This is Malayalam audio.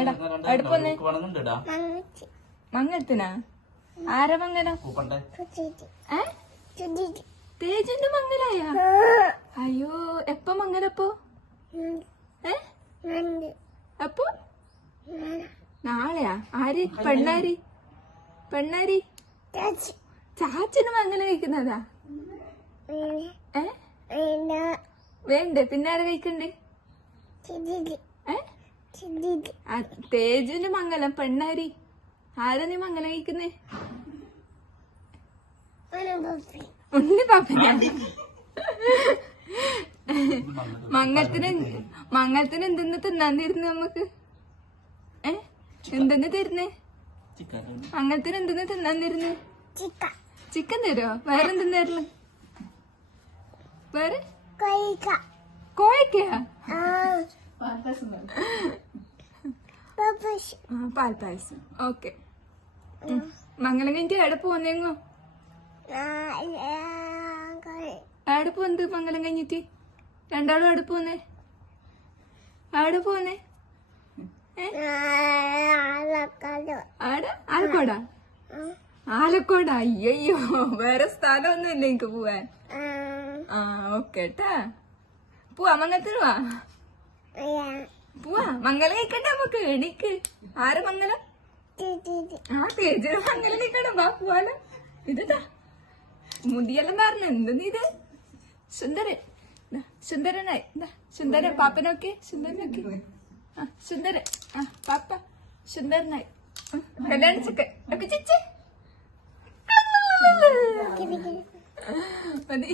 എടാ അടുപ്പൊന്ന് വേണമെന്നുണ്ടാ മങ്ങത്തിനാ? ആര മങ്ങന? തേജന്റെ മങ്ങലായ? അയ്യോ എപ്പ മംഗലപ്പോ അപ്പോ? നാളെയാ? ആര്? പെണ്ണാരി? പെണ്ണാരി? ചാച്ചന് മംഗല കഴിക്കുന്നതാ? ഏ? വേണ്ടേ? പിന്നെ ആരെ കഴിക്കണ്ടേ? തേജുവിന്റെ മംഗലം പെണ്ണാരി. ആരാ നീ മംഗലം കഴിക്കുന്നേ? ഉണ്ണി പാപ്പനാ മംഗത്തിന് മംഗലത്തിന് എന്തെന്ന് തിന്നാൻ തരുന്നു നമുക്ക്? ഏ? എന്തെന്ന് തരുന്നേ? ചിക്കൻ മംഗലത്തിന് എന്തെന്ന് തിന്നാൻ തരുന്നു? ചിക്കൻ തരുമോ വേറെ എന്തെന്ന് തരുന്നു? വേറെ? കോഴിക്കയാ? ആ. പാൽപ്പായസം ഓക്കെ. മംഗലം കഴിഞ്ഞിട്ട് എവിടെ പോന്നേങ്ങോ? എവിടെ പോന്നത് മംഗലം കഴിഞ്ഞിട്ട്? രണ്ടാളും എവിടെ പോന്നേ? എവിടെ പോന്നേ? ആടെ ആലക്കോടാ. ആലക്കോടാ? അയ്യോ വേറെ സ്ഥലമൊന്നും ഇല്ല എനിക്ക് പോവാൻ. ആ. ഓക്കെ കേട്ടാ പോവാ മംഗലത്തിന് പോവാ പോവാ മംഗലം കഴിക്കട്ടെ നമുക്ക് എണീക്ക്. ആര് മംഗലം? ആ തേജന മംഗലം കഴിക്കണം വാ പോവാലോ. ഇതാ മുടിയെല്ലാം പറഞ്ഞു എന്തെന്ന് ഇത്? സുന്ദരൻ. സുന്ദരനായി. സുന്ദരൻ പാപ്പനൊക്കെ? സുന്ദരനൊക്കെ? ആ സുന്ദരൻ. ആ പാപ്പ സുന്ദരനായി. കല്യാണം ചിക്കൻ ഒക്കെ ചിച്ചേ? മതി.